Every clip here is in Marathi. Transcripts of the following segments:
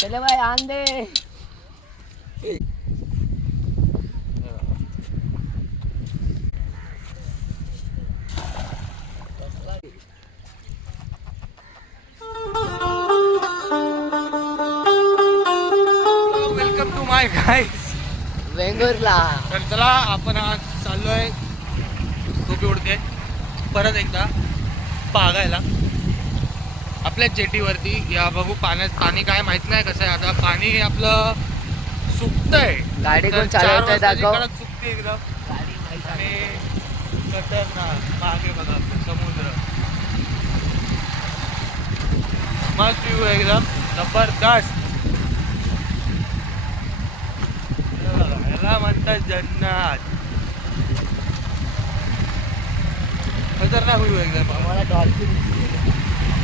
चले भाई आन दे वेलकम टू माय वेंगुर्ला. तर चला आपण आज चाललोय टोपी उडते परत एकदा पागायला आपल्या जेटीवरती या बघू पाण्यात पाणी काय माहीत नाही कसं आहे. आता पाणी आपलं सुकतंय गाडी कोण चालवतंय दाखव. सुकते एकदम. आणि खतरनाक. मागे बघा आपलं समुद्र. मस्त व्ह्यू एकदम. जबरदस्त. याला म्हणतात जन्नत. खतरनाक व्ह्यू एकदम. आम्हाला डॉल्फिन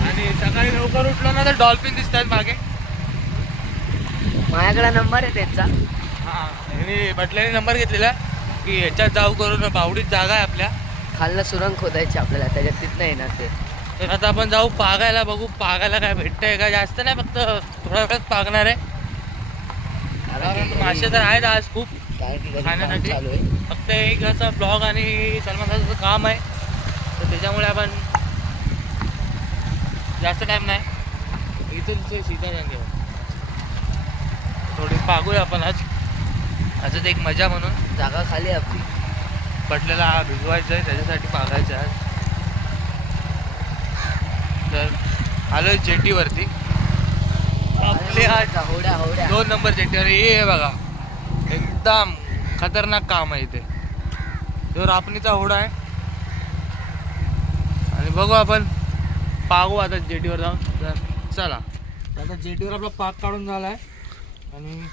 आणि सकाळी लवकर उठलो ना तर डॉल्फिन दिसतात मागे. माझ्याकडे नंबर आहे त्यांचा. हा यांनी बटल्याने नंबर घेतलेला की ह्याच्यात जाऊ करून बावडीत जागा आहे आपल्या. खालनं सुरंग खोदायची आपल्याला त्याच्यात तिथनं येणार ते. तर आता आपण जाऊ पागायला बघू पागायला काय भेटतंय का? जास्त नाही फक्त थोडा वेळात पागणार आहे. कारण मासे तर आहेत आज खूप. खाण्यासाठी? चालू आहे. फक्त एक असं ब्लॉग आणि सलमान खानचं काम आहे. तर त्याच्यामुळे आपण जास्त टाईम नाही. इथून सीधा जागे थोडी पागूया आपण आज. असंच एक मजा म्हणून. जागा खाली आपली. पटलेला हा भिजवायचा आहे त्याच्यासाठी पागायचं आहे. तर आलोय जेटीवरती. आपले होड्या दोन नंबर जेटीवर हे बघा. एकदम खतरनाक काम आहे इथे. तो रापणीचा होडा आहे. आणि बघू आपण. पाहू आता जेटीवर जाऊन. तर चला. आता जेटीवर आपला पाक काढून झाला आहे आणि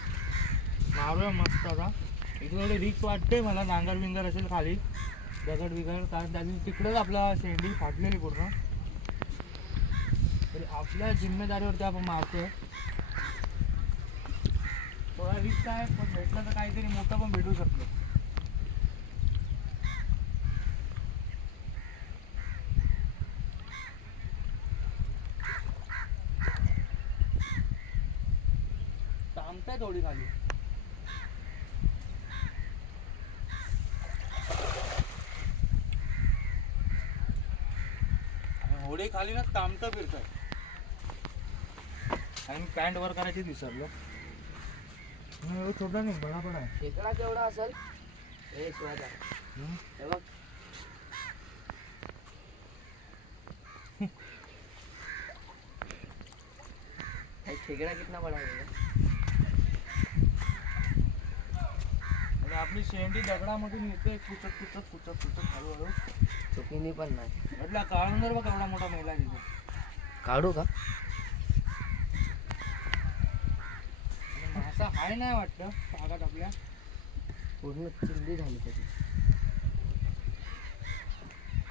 मारूया मस्त आता. इथून थोडी रिक्स वाटते मला. नांगर बिंगर असेल खाली. दगड बिगड. कारण त्याची तिकडेच आपला शेंडी फाटलेली पूर्ण. तरी आपल्या जिम्मेदारीवरती आपण मारतोय. थोडा रिक्स आहे पण भेटलं तर काहीतरी मोठं पण भेटू शकतो. थोडी खाली. होडी खाली ना तामतं फिरतंय. आणि पॅन्ट वर करायची विसरलो. छोटा नाही बडा बडा खेकडा केवढा असेल? हे शिवाजा. हे? बघ. खेकडा कितना बडा है आणि आपली शेंडी दगडामधून येते कुचत कुचत कुचत कुचत हळूहळू. चुकीनी पण नाही. म्हटलं काळून बघ एवढा मोठा मेला तिथे. काढू का? मासा हाय नाही वाटतं पागात आपल्या. पूर्ण चिंदी झाली त्याची.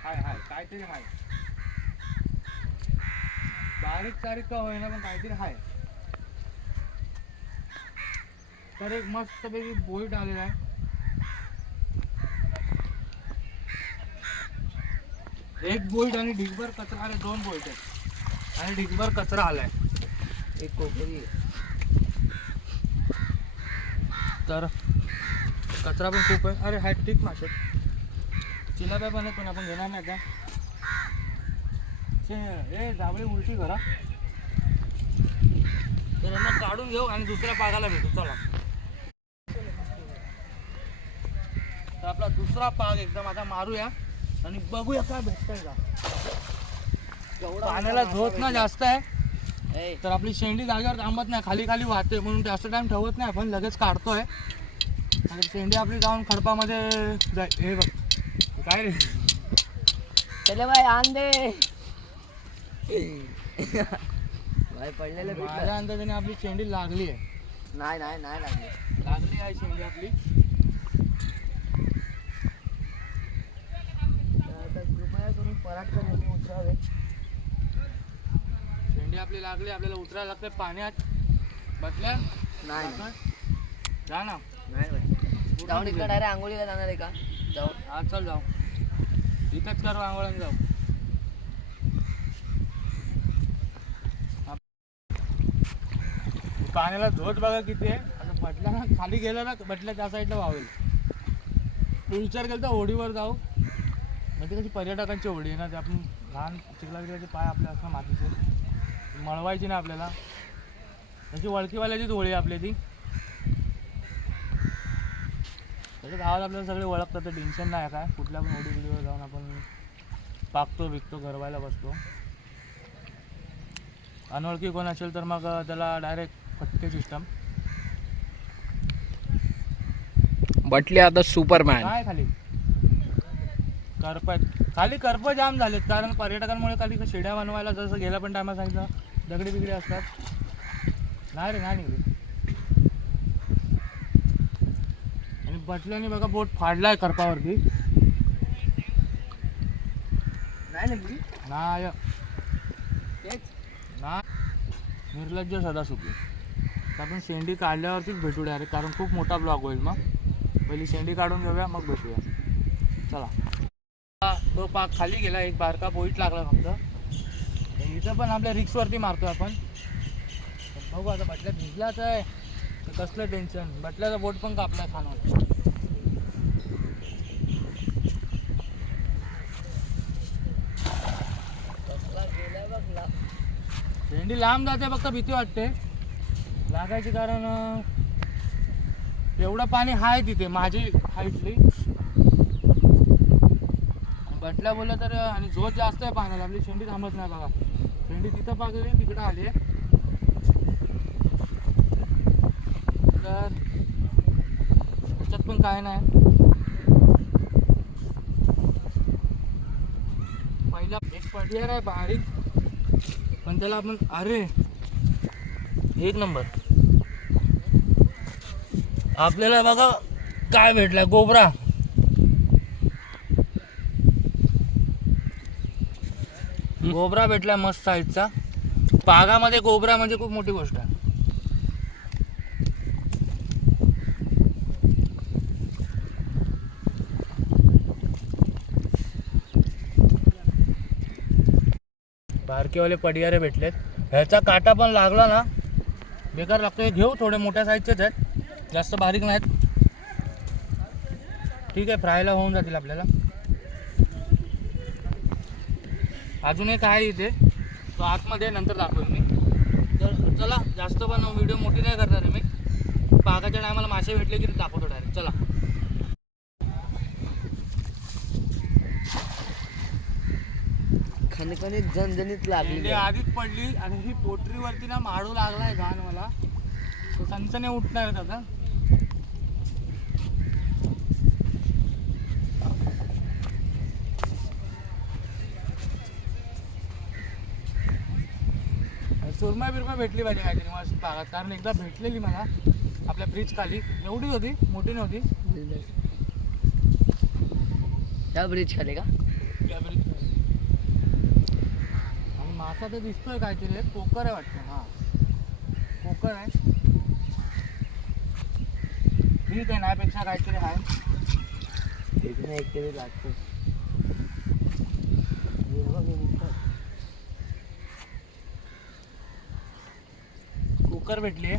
हाय हाय काहीतरी हाय. बारीक सारीक का होईना पण काहीतरी हाय. तर एक मस्त पैकी बोईट आलेला आहे. एक बोईट आणि ढिगभर कचरा आले दोन बोईट आहेत. आणि ढिगभर कचरा आलाय. एक कोकरी तर कचरा पण खूप आहे. अरे हाय ठीक मासे. चिलाब्या पण आहेत पण आपण घेणार नाही का हे जाबळी उलटी करा. तर यांना काढून घेऊ आणि दुसऱ्या पागाला भेटू. चला. तर आपला दुसरा पाग एकदम आता मारूया. आणि बघूया काय भेटतंय का. पाण्याला झोत ना जास्त आहे. तर आपली शेंडी जागेवर थांबत नाही खाली खाली वाहते म्हणून जास्त टाइम ठेवत नाही आपण लगेच काढतोय. आणि शेंडी आपली जाऊन खडपामध्ये जाय हे बघ. काय रे? चले भाई आन दे भाई पडलेलं माझ्या अंदाजाने आपली शेंडी लागली आहे. नाही नाही नाही लागले. लागली आहे शेंडी आपली तर आता कृपया करून पराटकर यांनी उतरावे. शेंडी आपली लागली आपल्याला उतरायला लागते पाण्यात. बसल्या? नाही. जा ना. नाही भाई जाऊन इकडे डायरेक्ट आंघोळीला जाणार आहे का? जाऊन हा चल जाऊ. इथंच करू आंघोळण जाऊ. पाण्याला झोत बघा किती आहे. आता बटल्या ना खाली गेलं ना बटल्या त्या साईडला वावेल. मी विचार केला तर होडीवर जाऊ. म्हणजे कशी पर्यटकांची होडी आहे ना ते आपण लहान चिखलाचे पाय आपले असणार मातीचे. मळवायची ना आपल्याला. त्याची वळखीवाल्याचीच होळी आपली ती. त्याच्या गावात आपल्याला सगळे ओळखतात तर टेन्शन नाही काय? कुठल्या पण होडी बिडीवर जाऊन आपण पाकतो विकतो गरवायला बसतो. अनोळखी कोण असेल तर मग त्याला डायरेक्ट फटके सिस्टम बटले आता सुपरमॅन काय खाली? करप आहेत खाली करप जाम झालेत कारण पर्यटकांमुळे खाली शिड्या बनवायला जसं गेल्या पण टायमा सांगितलं दगडी बिगडी असतात. नाही रे नाही निघले. आणि बटल्याने बघा बोट फाडलाय करपावरती. नाही नाही. ना निर्लज्ज सदा सुखी आपण शेंडी काढल्यावरतीच भेटू डायरेक्ट कारण खूप मोठा ब्लॉग होईल मग. पहिली शेंडी काढून घेऊया मग भेटूया. चला. तो पाक खाली गेला एक बारका पोईट लागला फक्त. इथं पण आपल्या रिक्सवरती मारतो आपण. बघू आता बटल्या भिजलाच आहे. तर कसलं टेन्शन बटल्याचा बोट पण कापला खाणार कसला बघ भेंडी लांब जाते फक्त भीती वाटते. लागायची कारण एवढं पाणी आहे तिथे माझी हाईटली बटल्या बोललं तर आणि झोत जास्त आहे पाण्याला आपली शेंडी थांबत नाही बघा. शेंडी तिथं पाकली तिकडं आली आहे. तर त्याच्यात पण काय नाही. पहिला एक पटियार आहे बारीक. पण त्याला आपण अरे एक नंबर. आपल्याला बघा काय भेटला गोबरा. गोबरा भेटला मस्त साईजचा. पागामध्ये गोबरा म्हणजे खूप मोठी गोष्ट आहे. बारकेवाले पडियारे भेटलेत. ह्याचा काटा पण लागला ना बेकार लागतो हे घेऊ थोडे मोठ्या साईजचेच आहेत. जास्त बारीक नाहीत. ठीक आहे फ्रायला होऊन जातील आपल्याला. अजून एक आहे इथे. तो आतमध्ये नंतर दाखवेन मी. तर चला जास्त पण व्हिडिओ मोठी नाही करणार आहे मी. पागाच्या टायमाला मासे भेटले की दाखवतो डायरेक्ट चला. खणखणीत झणझणीत लागली. आधीच पडली आणि ही पोटरीवरती ना माडू लागलाय घाण मला. तो सनसने उठणार आता. सुरमा बिरमा भेटली पाहिजे काहीतरी. मस्त बागात कारण एकदा भेटलेली मला आपल्या फ्रीज खाली. एवढी होती मोठी नव्हती. त्या ब्रिज खाली का? आणि मासा तर दिसतोय काहीतरी. एक कोकर आहे वाटतं हा. कोकर आहे. ठीक आहे नाहीपेक्षा काहीतरी आहे. एक ना एक तरी लागतो हे बघ, हे निघतात. कुकर भेटली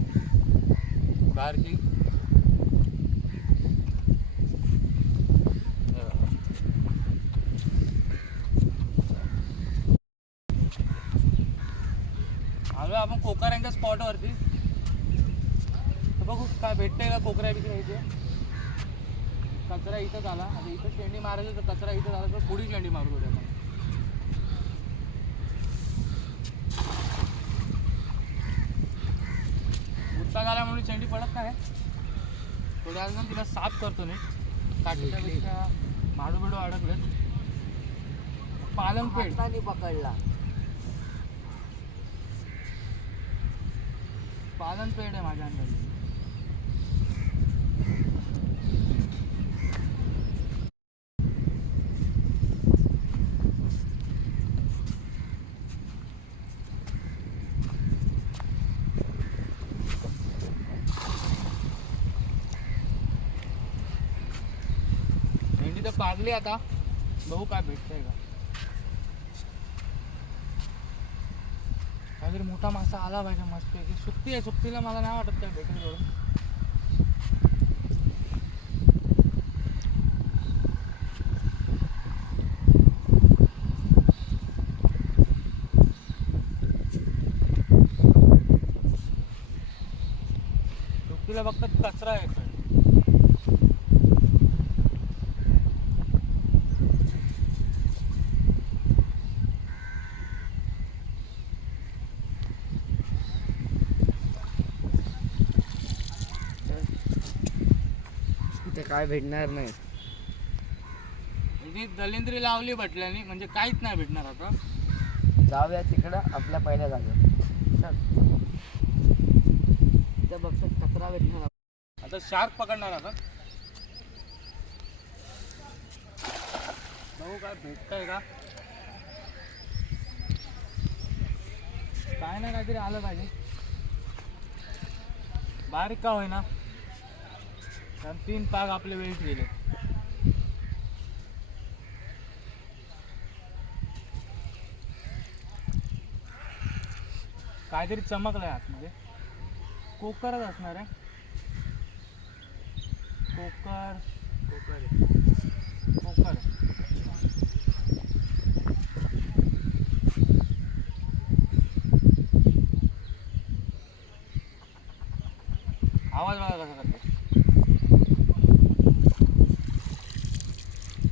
बारकी. आलो आपण कोकऱ्यांच्या स्पॉटवरती तर बघू काय भेटतंय का कोकऱ्या बिकऱ्या इथे. कचरा इथं झाला. आणि इथं शेंडी मारायची तर कचरा इथं झाला तर पुढी शेंडी मारू थोडी आपण. उत्साह झाला म्हणून शेंडी पडत नाही. थोड्या वेळानं तिला साफ करतो नीट काठीच्या माडू बिडू अडकलेत पालनपेठ हाताने पकडला. पालनपेठ आहे माझ्या अंदाजे भेंडी पागली आता. बघू काय भेटतंय का. काहीतरी मोठा मासा आला पाहिजे मस्त की सुट्टी आहे सुट्टीला मला नाही वाटत काय भेटेल एवढं सुट्टीला फक्त कचरा आहे इकडे. इथे काय भेटणार नाही. इथे दलिंद्री लावली भटल्याने म्हणजे काहीच नाही भेटणार आता. जाऊया तिकडं आपल्या पहिल्या इथं बघतो कचरा भेटणार आता शार्क पकडणार आता. बघू काय भेटतंय का? काय ना काहीतरी आलं पाहिजे. बारीक का होईना? कारण तीन पाग आपले वेळीच गेले. काहीतरी चमकलंय आतमध्ये. कोकरच असणार आहे. कोकर. कोकर. कोकर. आवाज बघा कसा करते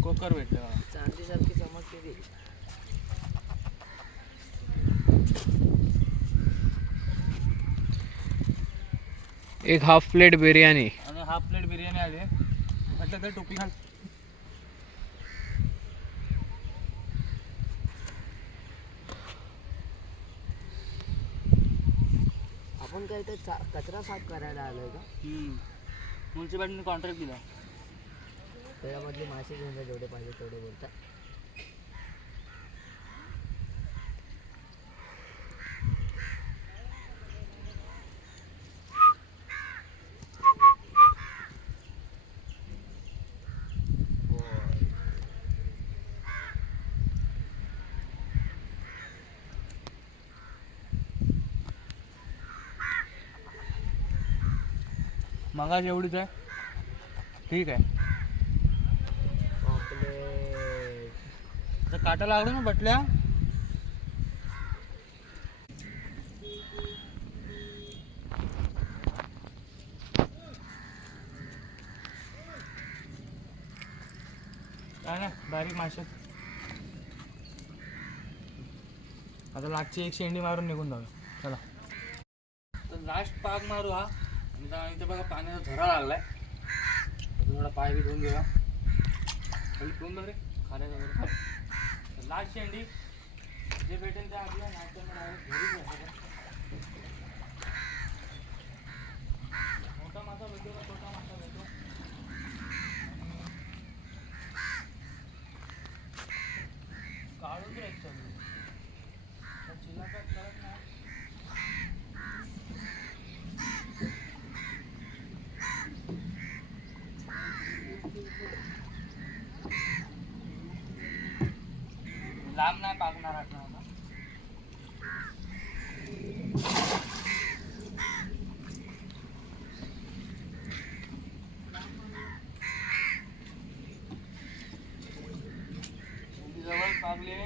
कोकर भेटले बघा चांदीसारखी चमकते ती एक हाफ प्लेट बिर्याणी आणि हाफ प्लेट बिर्याणी आली. म्हटलं तर टोपी घाल. आपण काय चा- कचरा साफ करायला आलोय का? म्युन्सिपाल्टीने कॉन्ट्रॅक्ट दिला. त्याच्यामधले मासे घेऊन जेवढे पाहिजे तेवढे बोलतात. मगाच एवढीच आहे. ठीक आहे. आपले काटा लागलो ना बटल्या? काय ना बारीक मासे. आता लागची एक शेंडी मारून निघून जाऊ चला. तर लास्ट पाग मारू हा. इथे बघा पाण्याचा झरा लागलाय. थोडा पाय बी धुवून घेऊया खाली कोण बघ रे खाण्याचा वगैरे लास्ट शेंडी. जे भेटेल ते आपल्या नाट्यामध्ये डायरेक्ट घरी मोठा माझा भेटतो छोटा मासा भेटतो काढून रे सगळं पण चिल्लाकात करत नाही लांब नाही पाकणार आता जवळ पागले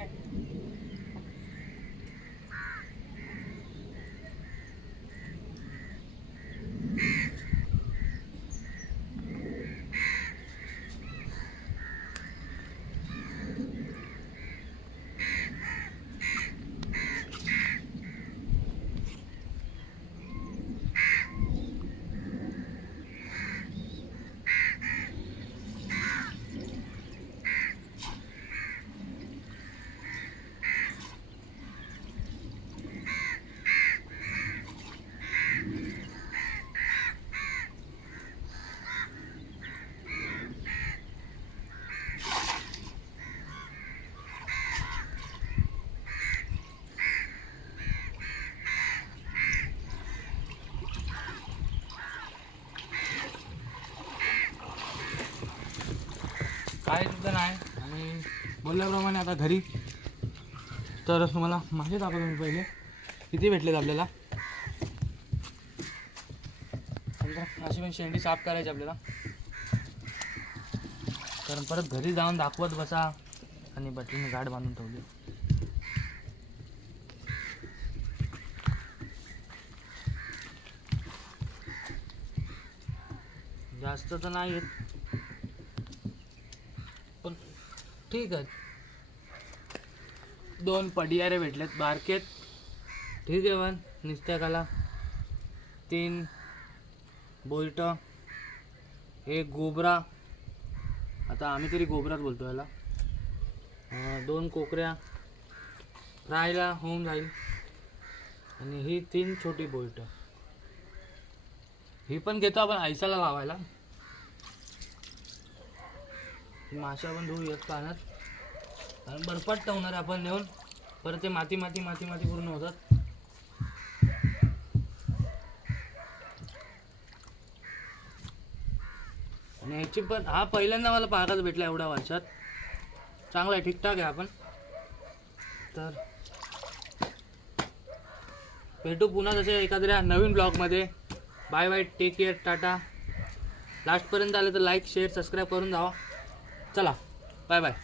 काय सुद्धा नाही. आणि बोलल्याप्रमाणे आता घरी. तर तुम्हाला मासे दाखवतो मी पहिले. किती भेटलेत आपल्याला? समजा अशी पण शेंडी साफ करायची आपल्याला. कारण परत घरी जाऊन दाखवत बसा. आणि बटलीने गाठ बांधून ठेवली. जास्त तर नाही येत पण ठीक आहे. दोन पडियारे भेटलेत बारकेत. ठीक आहे पण निस्त्याकाला तीन बोईट एक गोबरा. आता आम्ही तरी गोबरात बोलतो याला. दोन कोकऱ्या. फ्रायला होऊन जाईल. आणि ही तीन छोटी बोईट ही पण घेतो आपण आयसाला लावायला. मासे पण धुऊ येत पाण्यात आणि बर्फात ठेवणार आपण नेऊन. परत ते माती माती माती माती पूर्ण होतात. आणि ह्याची पण हा पहिल्यांदा मला पाहकाच भेटला एवढ्या वर्षात. चांगला आहे ठीकठाक आहे आपण. तर भेटू पुन्हा जसे एखाद्या नवीन ब्लॉगमध्ये. Bye bye take care tata. लास्टपर्यंत आले तर लाईक शेअर सबस्क्राईब करून जावा. चला बाय बाय